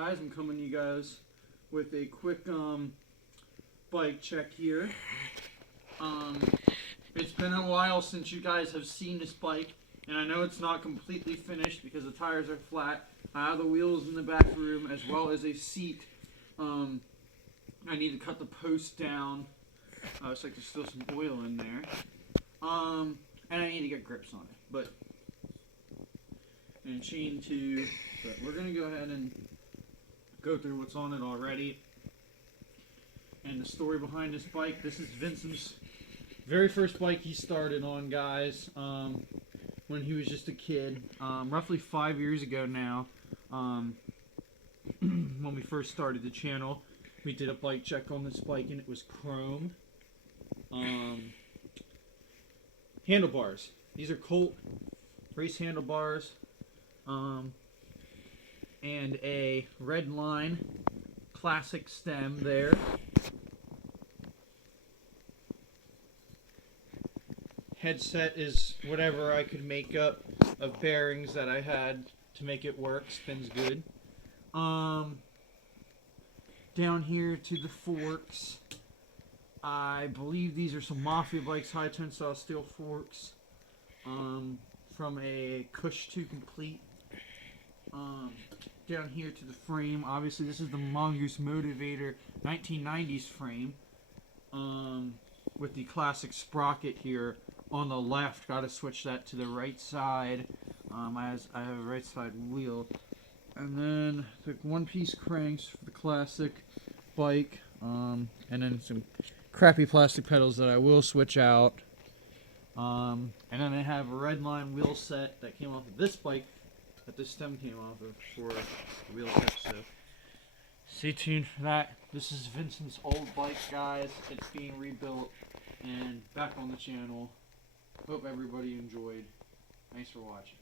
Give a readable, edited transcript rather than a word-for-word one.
guys, I'm coming to you guys with a quick bike check here. It's been a while since you guys have seen this bike, and I know it's not completely finished because the tires are flat. I have the wheels in the back room as well as a seat. I need to cut the post down. Looks like there's still some oil in there. And I need to get grips on it, and chain too. But we're gonna go ahead and go through what's on it already and the story behind this bike. This is Vincent's very first bike he started on, guys, when he was just a kid, roughly 5 years ago now. When we first started the channel, we did a bike check on this bike and it was chrome. Handlebars. These are Colt race handlebars. And a red line classic stem there. Headset is whatever I could make up of bearings that I had to make it work. Spins good. Down here to the forks. I believe these are some Mafia bikes, high tensile steel forks. From a Cush to Complete. Down here to the frame, obviously this is the Mongoose Motivator 1990s frame, with the classic sprocket here on the left. Got to switch that to the right side. I have a right side wheel, and then the one-piece cranks for the classic bike, and then some crappy plastic pedals that I will switch out. And then I have a red line wheel set that came off of this bike that this stem came off of for the wheel set, so stay tuned for that. This is Vincent's old bike, guys. It's being rebuilt and back on the channel. Hope everybody enjoyed. Thanks for watching.